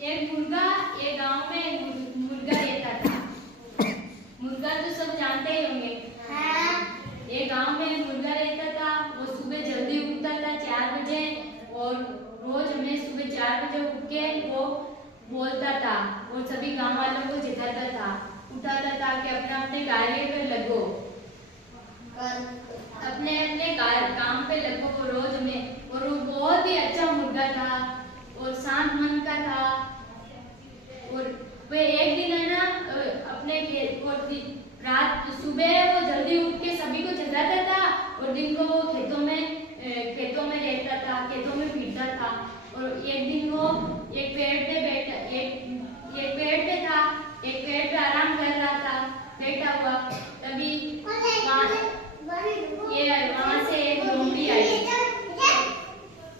एक गांव में एक मुर्गा रहता था। मुर्गा तो सब जानते ही होंगे। एक गांव में एक मुर्गा रहता था। वो सुबह जल्दी उठता था 4 बजे और रोज हमें सुबह 4 बजे उठ के वो बोलता था और सभी गांव वालों को जगाता था, उठाता था कि अपना अपने कार्य पे लगो, अपने अपने काम पे लगो रोज में। और वो बहुत ही अच्छा मुर्गा था और शांत मन का था। और वे एक दिन है ना अपने खेत और रात सुबह वो जल्दी उठ के सभी को जगाता था और दिन को वो खेतों में रहता था, खेतों में फिरता था। और एक दिन वो एक पेड़ पे आराम कर रहा था, बैठा हुआ। तभी वहाँ से एक लोमड़ी आई,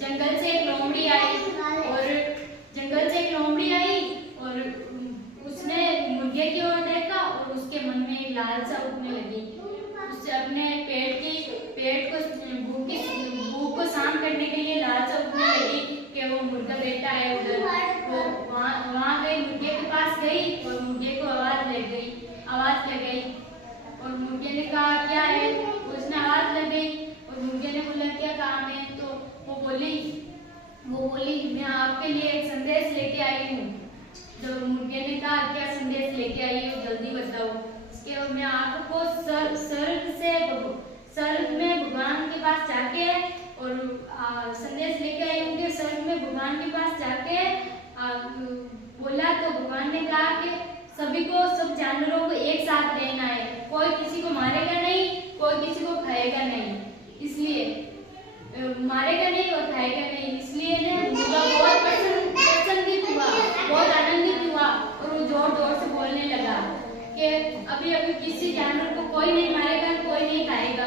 जंगल से एक लोमड़ी आई और उसने मुर्गे की ओर देखा और उसके मन में एक लालसा उठने लगी। उससे अपने पेट को भूख को शांत करने के लिए लालसा उठने लगी कि वो मुर्गा बैठा है उधर। वो वहाँ गई, मुर्गे के पास गई और मुर्गे को आवाज लगाई और मुर्गे ने कहा क्या है। उसने आवाज लगाई और मुर्गे ने बोला क्या काम है। तो वो बोली मैं आपके लिए एक संदेश लेके आई हूँ। तो मुर्गे ने कहा क्या संदेश लेके आई हो, जल्दी बताओ। इसके बाद मैं आपको स्वर्ग में भगवान के पास जाके और संदेश लेके आई हूँ कि स्वर्ग में भगवान के पास जाके बोला तो भगवान ने कहा कि सब जानवरों को एक साथ रहना है, कोई किसी को मारेगा नहीं, कोई किसी को खाएगा नहीं। इसलिए मारेगा नहीं और खाएगा नहीं। इसलिए ने मुर्गा बहुत प्रसन्नित हुआ, बहुत आनंदित हुआ और वो जोर जोर से बोलने लगा कि अभी किसी जानवर को कोई नहीं मारेगा, कोई नहीं खाएगा।